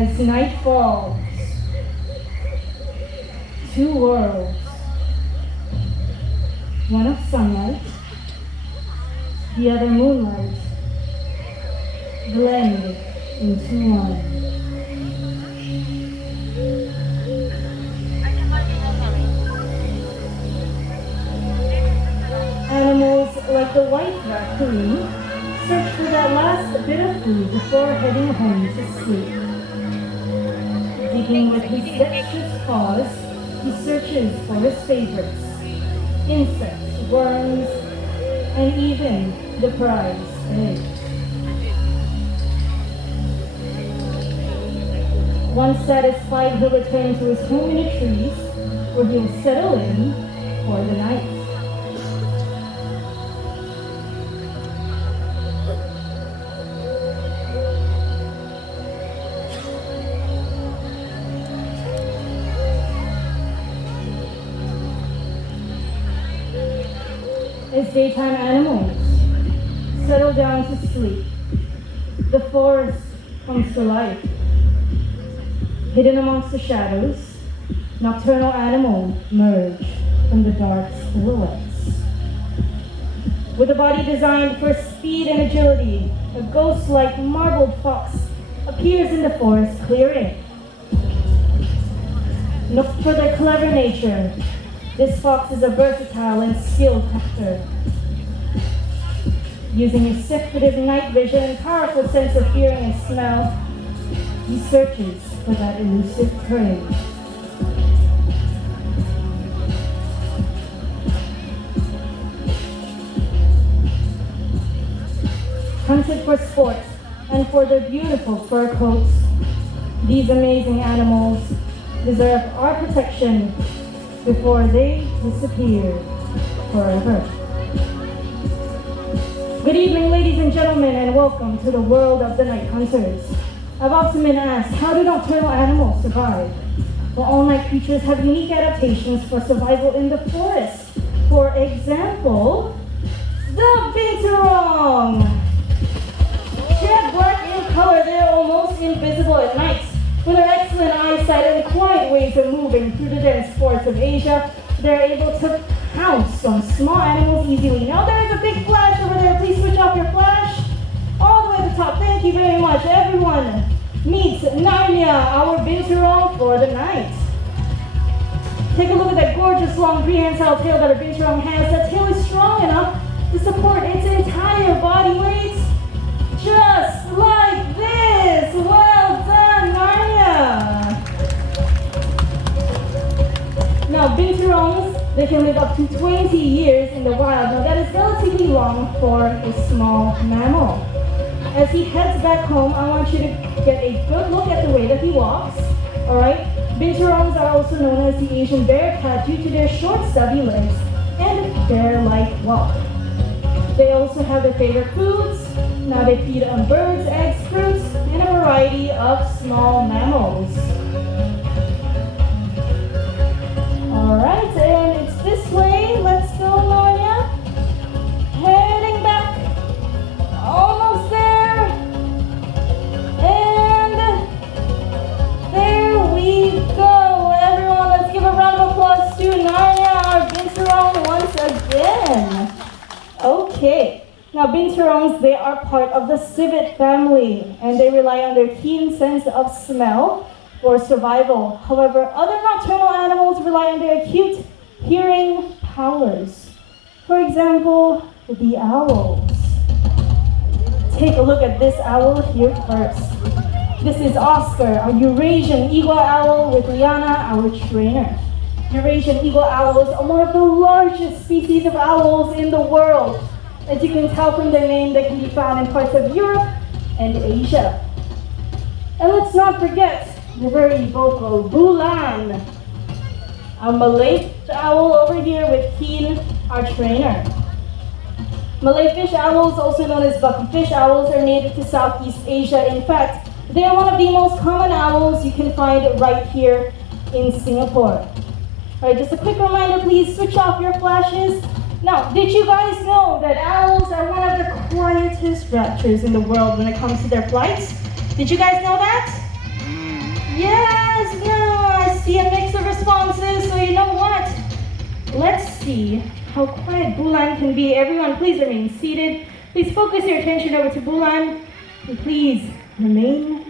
As night falls, two worlds, one of sunlight, the other moonlight, blend into one. Animals like the white raccoon search for that last bit of food before heading home to sleep. Digging with his dexterous paws, he searches for his favorites, insects, worms, and even the prize eggs. Once satisfied, he'll return to his home in the trees, where he'll settle in for the night. As daytime animals settle down to sleep, the forest comes to life. Hidden amongst the shadows, nocturnal animals merge from the dark silhouettes. With a body designed for speed and agility, a ghost-like marbled fox appears in the forest clearing. Known for their clever nature, this fox is a versatile and skilled hunter. Using his sensitive night vision and powerful sense of hearing and smell, he searches for that elusive prey. Hunted for sport and for their beautiful fur coats, these amazing animals deserve our protection before they disappear forever. Good evening, ladies and gentlemen, and welcome to the world of the night hunters. I've often been asked, how do nocturnal animals survive? Well, all-night creatures have unique adaptations for survival in the forest. For example, the binturong. Jet black in color, they're almost invisible at night. With their excellent eyesight and quiet ways of moving through the dense forests of Asia, they're able to pounce on small animals easily. Now there's a big flash over there. Please switch off your flash. All the way to the top. Thank you very much. Everyone, meet Narnia, our binturong for the night. Take a look at that gorgeous long prehensile tail that a binturong has. That tail is strong enough to support its entire body weight. Just like this. Well done, Narnia. Now, binturongs, they can live up to 20 years in the wild. Now, that is relatively long for a small mammal. As he heads back home, I want you to get a good look at the way that he walks. Alright? Binturongs are also known as the Asian bear cat due to their short, stubby legs and bear-like walk. They also have their favorite foods. Now they feed on birds, eggs, fruits, and a variety of small mammals. Alright, and it's this way. Let's go, Narnia. Heading back. Almost there. And there we go. Everyone, let's give a round of applause to Narnia, our binturong, once again. Okay. Now, binturongs, they are part of the civet family, and they rely on their keen sense of smell for survival. However, other nocturnal animals rely on their acute hearing powers. For example, the owls. Take a look at this owl here first. This is Oscar, our Eurasian eagle owl, with Liana, our trainer. Eurasian eagle owls are one of the largest species of owls in the world. As you can tell from their name, they can be found in parts of Europe and Asia. And let's not forget the very vocal Bulan, a Malay owl over here with Keen, our trainer. Malay fish owls, also known as buckfish owls, are native to Southeast Asia. In fact, they are one of the most common owls you can find right here in Singapore. All right, just a quick reminder, please switch off your flashes. Now, did you guys know that owls are one of the quietest raptors in the world when it comes to their flights? Did you guys know that? Yes, no, I see a mix of responses, so you know what? Let's see how quiet Bulan can be. Everyone, please remain seated. Please focus your attention over to Bulan. And please remain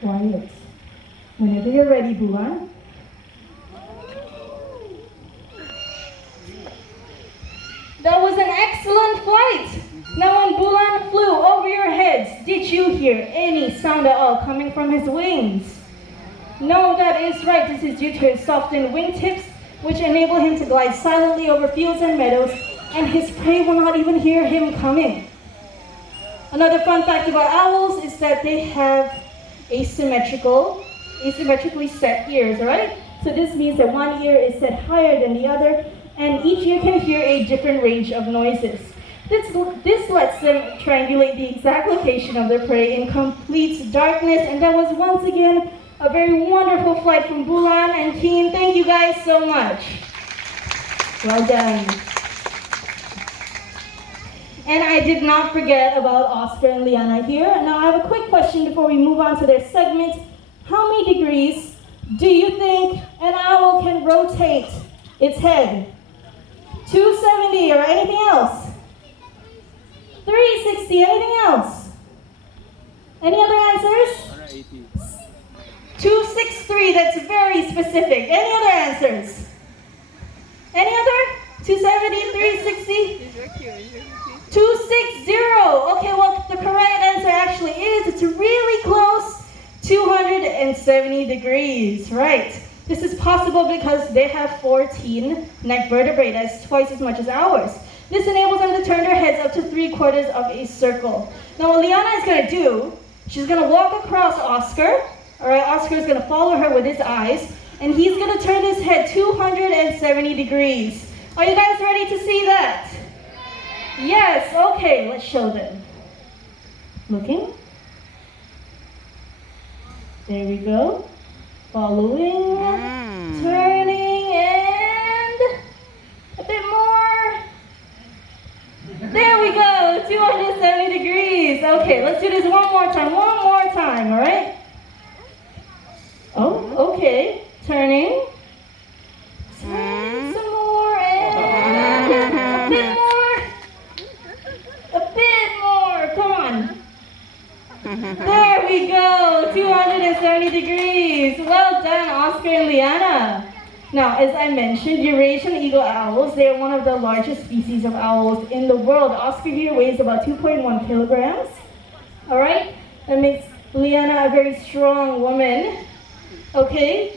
quiet. Whenever you're ready, Bulan. That was an excellent flight. Now when Bulan flew over your heads, did you hear any sound at all coming from his wings? No, that is right. This is due to his softened wingtips, which enable him to glide silently over fields and meadows, and his prey will not even hear him coming. Another fun fact about owls is that they have asymmetrically set ears, alright? So this means that one ear is set higher than the other, and each ear can hear a different range of noises. This lets them triangulate the exact location of their prey in complete darkness, and that was once again a very wonderful flight from Bulan and Keen. Thank you guys so much. Well done. And I did not forget about Oscar and Liana here. Now I have a quick question before we move on to their segment. How many degrees do you think an owl can rotate its head? 270 or anything else? 360, anything else? Any other answers? 263, that's very specific. Any other answers? Any other? 270, 360? 260. Okay, well, the correct answer actually is, it's really close, 270 degrees, right? This is possible because they have 14 neck vertebrae, that's twice as much as ours. This enables them to turn their heads up to 3/4 of a circle. Now what Liana is going to do, she's going to walk across Oscar. All right, Oscar is going to follow her with his eyes, and he's going to turn his head 270 degrees. Are you guys ready to see that? Yes, okay, let's show them. Looking. There we go. Following, turning, and a bit more. There we go, 270 degrees. Okay, let's do this one more time, all right? Oh, okay, turning. Turn some more, and a bit more, come on. There we go, 270 degrees. Well done, Oscar and Liana. Now, as I mentioned, Eurasian eagle owls, they are one of the largest species of owls in the world. Oscar here weighs about 2.1 kilograms. All right, that makes Liana a very strong woman. Okay,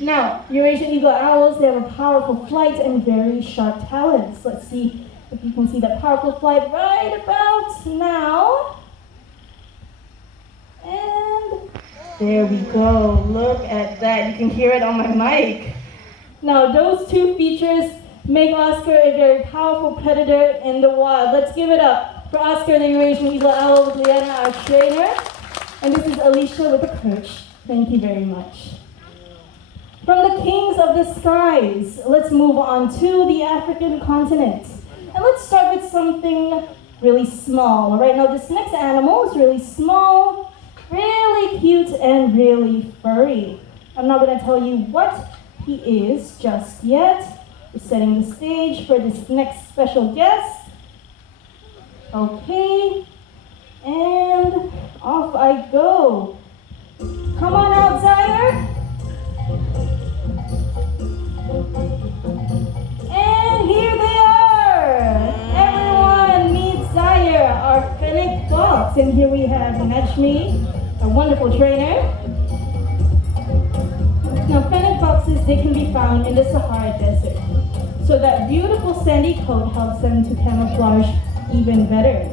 now, Eurasian eagle owls, they have a powerful flight and very sharp talons. Let's see if you can see that powerful flight right about now. And there we go. Look at that. You can hear it on my mic. Now, those two features make Oscar a very powerful predator in the wild. Let's give it up for Oscar, the Eurasian eagle owl, with Liana, our trainer. And this is Alicia with the perch. Thank you very much. From the kings of the skies, let's move on to the African continent. And let's start with something really small. All right, now this next animal is really small, really cute, and really furry. I'm not going to tell you what he is just yet. We're setting the stage for this next special guest. Okay, and off I go. Come on out, Zaire. And here they are. Everyone meet Zaire, our fennec fox. And here we have Najmi, a wonderful trainer. Now, fennec foxes, they can be found in the Sahara Desert. So that beautiful sandy coat helps them to camouflage even better.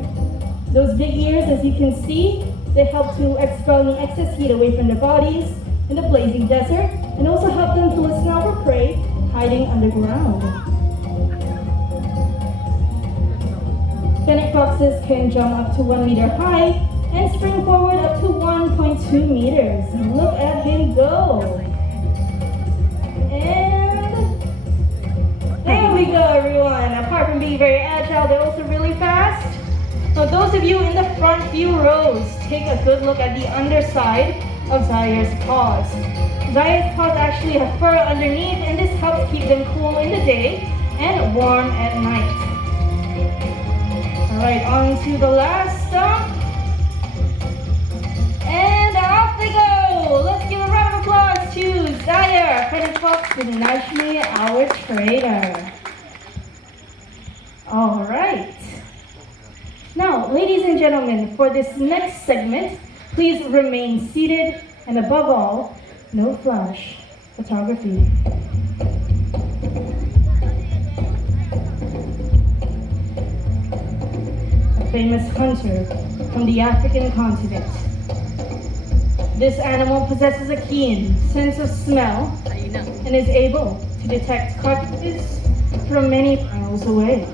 Those big ears, as you can see, they help to expel any excess heat away from their bodies in the blazing desert, and also help them to listen out for prey hiding underground. Fennec foxes can jump up to 1 meter high and spring forward up to 1.2 meters. Look at him go. And there we go, everyone. Apart from being very agile, they're also really fast. Now, those of you in the front few rows, take a good look at the underside. of Zaire's paws. Zaire's paws actually have fur underneath, and this helps keep them cool in the day and warm at night. Alright, on to the last stop. And off they go! Let's give a round of applause to Zaire, Fred Fox with Najmi, our trainer. Alright. Now, ladies and gentlemen, for this next segment, please remain seated and above all, no flash photography. A famous hunter from the African continent. This animal possesses a keen sense of smell and is able to detect carcasses from many miles away.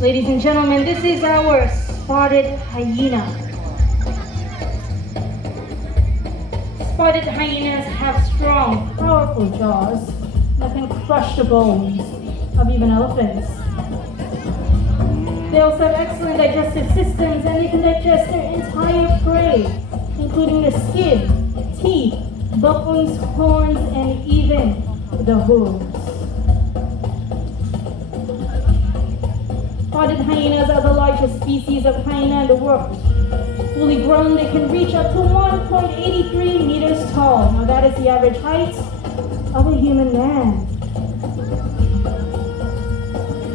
Ladies and gentlemen, this is our spotted hyena. Spotted hyenas have strong, powerful jaws that can crush the bones of even elephants. They also have excellent digestive systems, and they can digest their entire prey, including the skin, teeth, bones, horns, and even the hooves. Spotted hyenas are the largest species of hyena in the world. Fully grown, they can reach up to 1.83 meters tall. Now that is the average height of a human man.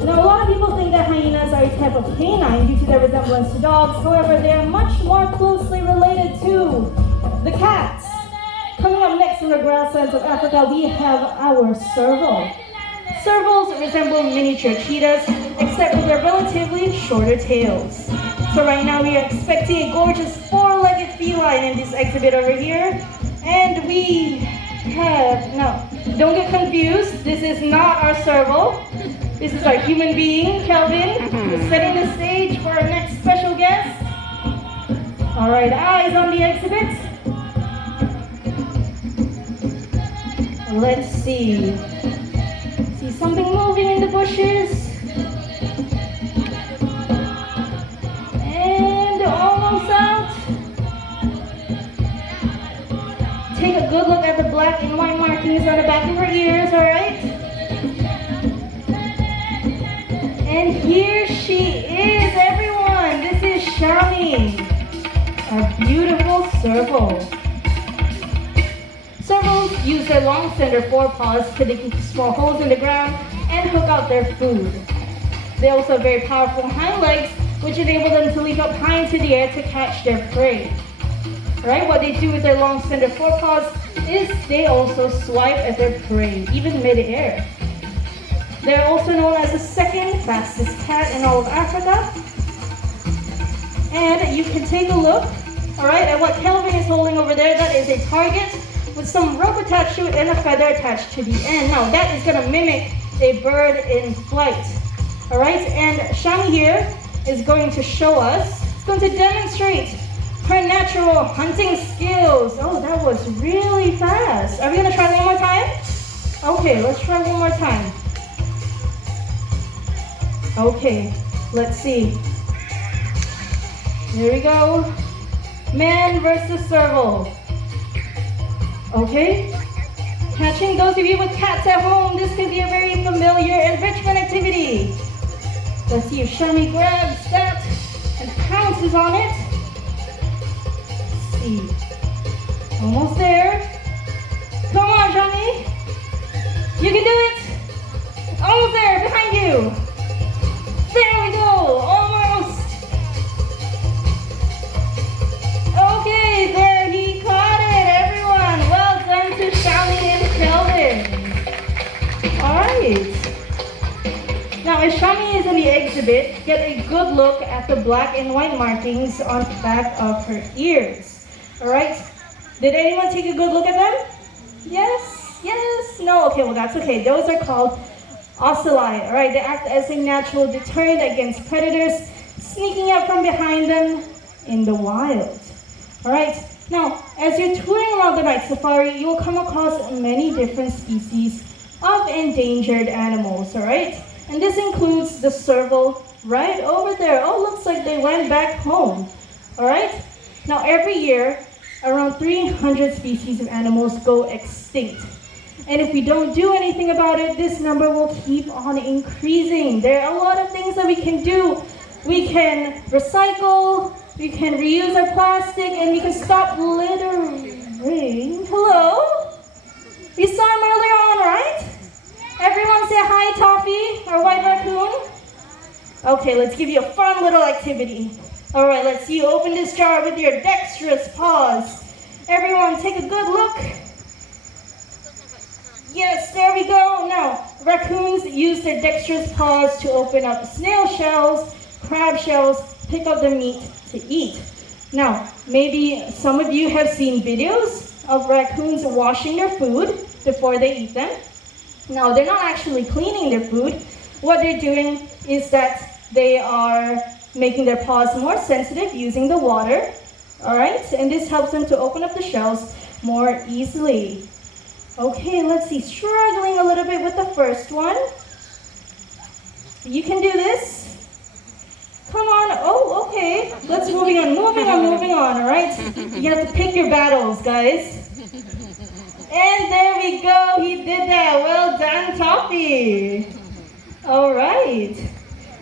Now a lot of people think that hyenas are a type of canine due to their resemblance to dogs. However, they are much more closely related to the cats. Coming up next in the grasslands of Africa, we have our serval. Servals resemble miniature cheetahs, except for their relatively shorter tails. So right now we are expecting a gorgeous four-legged feline in this exhibit over here. And we have, no, don't get confused, this is not our serval. This is our human being, Kelvin, who's setting the stage for our next special guest. All right, eyes on the exhibit. Let's see. See something moving in the bushes. And almost out. Take a good look at the black and white markings on the back of her ears, all right? And here she is, everyone. This is Shami, a beautiful serval. Servals use their long, slender forepaws to dig into small holes in the ground and hook out their food. They also have very powerful hind legs, which enable them to leap up high into the air to catch their prey. Right? What they do with their long, slender forepaws is they also swipe at their prey, even mid-air. They're also known as the second fastest cat in all of Africa. And you can take a look, all right, at what Kelvin is holding over there. That is a target with some rope attached to it and a feather attached to the end. Now that is going to mimic a bird in flight. All right, and Shami here is going to show us, it's going to demonstrate her natural hunting skills. Oh, that was really fast. Are we going to try one more time? Okay, let's try one more time. Okay, let's see. Here we go. Man versus serval. Okay. Catching those of you with cats at home, this could be a very familiar enrichment activity. Let's see if Shami grabs that and pounces on it. Let's see. Almost there. Come on, Shami. You can do it. Almost there, behind you. There we go, almost. Okay, there, he caught it, everyone. Well done to Shami and Kelvin. All right. Now, as Shami is in the exhibit, get a good look at the black and white markings on the back of her ears. All right. Did anyone take a good look at them? Yes? Yes? No? Okay, well, that's okay. Those are called ocelli, all right? They act as a natural deterrent against predators sneaking up from behind them in the wild. All right? Now, as you're touring along the night safari, you will come across many different species of endangered animals, all right? And this includes the serval right over there. Oh, looks like they went back home. All right? Now, every year, around 300 species of animals go extinct. And if we don't do anything about it, this number will keep on increasing. There are a lot of things that we can do. We can recycle, we can reuse our plastic, and we can stop littering. Hello? You saw him earlier on, right? Everyone say hi, Toffee, our white raccoon. Okay, let's give you a fun little activity. All right, let's see you open this jar with your dexterous paws. Everyone, take a good look. Yes, there we go. Now, raccoons use their dexterous paws to open up snail shells, crab shells, pick up the meat to eat. Now, maybe some of you have seen videos of raccoons washing their food before they eat them. Now, they're not actually cleaning their food. What they're doing is that they are making their paws more sensitive using the water. All right, and this helps them to open up the shells more easily. Okay, let's see, struggling a little bit with the first one. You can do this. Come on, oh, okay. Let's moving on, all right? You have to pick your battles, guys. And there we go, he did that. Well done, Toffee. All right.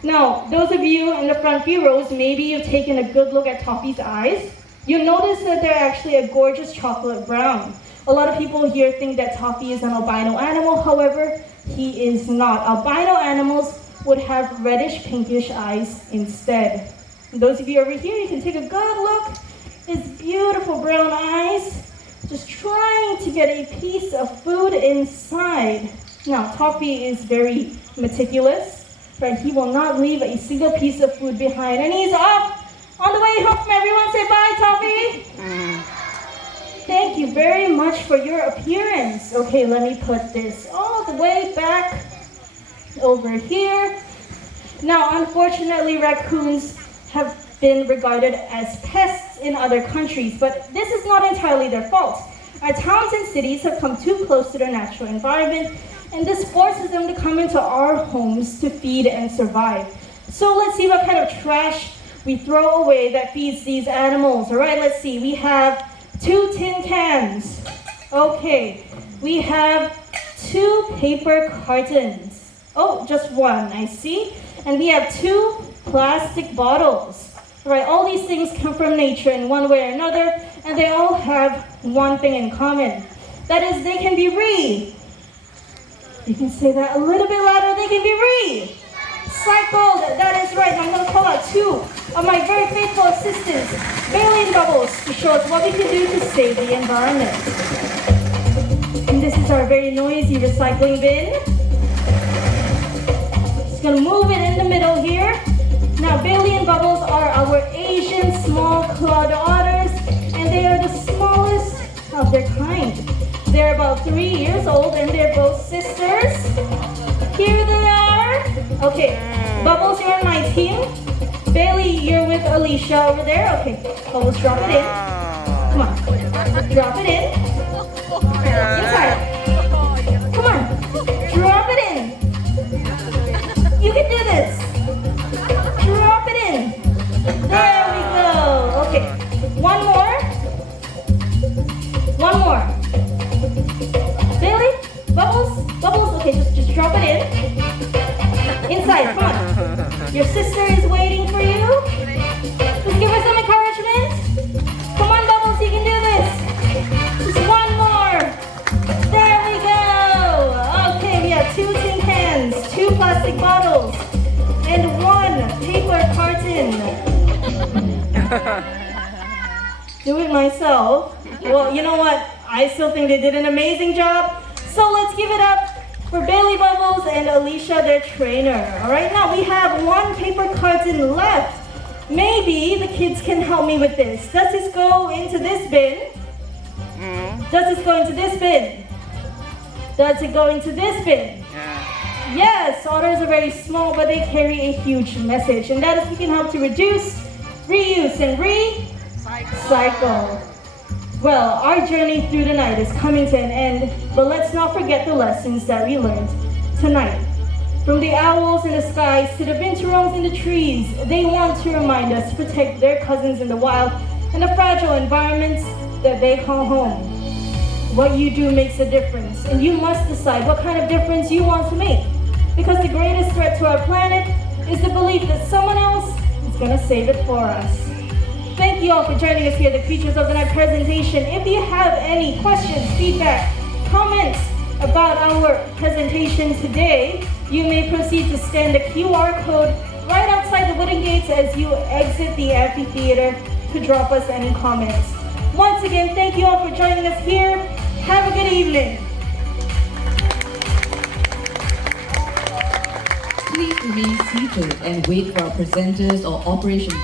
Now, those of you in the front few rows, maybe you've taken a good look at Toffee's eyes. You'll notice that they're actually a gorgeous chocolate brown. A lot of people here think that Toffee is an albino animal. However, he is not. Albino animals would have reddish pinkish eyes instead. And those of you over here, you can take a good look. His beautiful brown eyes, just trying to get a piece of food inside. Now, Toffee is very meticulous, right? He will not leave a single piece of food behind. And he's off on the way home. Everyone say bye, Toffee. Thank you very much for your appearance. Okay, let me put this all the way back over here. Now, unfortunately, raccoons have been regarded as pests in other countries, but this is not entirely their fault. Our towns and cities have come too close to their natural environment, and this forces them to come into our homes to feed and survive. So let's see what kind of trash we throw away that feeds these animals. All right, let's see. We have 2 tin cans. Okay, we have 2 paper cartons. Oh, just one, I see. And we have 2 plastic bottles. Right, all these things come from nature in one way or another, and they all have one thing in common. That is, they can be You can say that a little bit louder. They can be recycled. That is right. I'm going to call out 2 of my very faithful assistants, Bailey and Bubbles, to show us what we can do to save the environment. And this is our very noisy recycling bin. Just going to move it in the middle here. Now, Bailey and Bubbles are our Asian small cloud otters, and they are the smallest of their kind. They're about 3 years old, and they're both sisters. Here they are. Okay, Bubbles, you're on my team. Bailey, you're with Alicia over there. Okay, Bubbles, drop it in. Come on, drop it in. Inside. Come on, drop it in. You can do this. Drop it in. There we go. Okay, one more. One more. Bailey, Bubbles. Okay, just drop it in. Inside, come on. Your sister is waiting for you. Let's give her some encouragement. Come on, Bubbles, you can do this. Just one more. There we go. Okay, we have 2 tin cans, 2 plastic bottles, and 1 paper carton. Do it myself. Well, you know what? I still think they did an amazing job. So let's give it up for Bailey, Bubbles, and Alicia, their trainer. All right, now we have 1 paper carton left. Maybe the kids can help me with this. Does this go into this bin? Does this go into this bin? Does it go into this bin? Yes, otters are very small, but they carry a huge message, and that is we can help to reduce, reuse, and recycle. Well, our journey through the night is coming to an end, but let's not forget the lessons that we learned tonight. From the owls in the skies to the binturongs in the trees, they want to remind us to protect their cousins in the wild and the fragile environments that they call home. What you do makes a difference, and you must decide what kind of difference you want to make. Because the greatest threat to our planet is the belief that someone else is going to save it for us. Thank you all for joining us here at the Creatures of the Night presentation. If you have any questions, feedback, comments about our presentation today, you may proceed to scan the QR code right outside the wooden gates as you exit the amphitheater to drop us any comments. Once again, thank you all for joining us here. Have a good evening. Please remain seated and wait for our presenters or Operation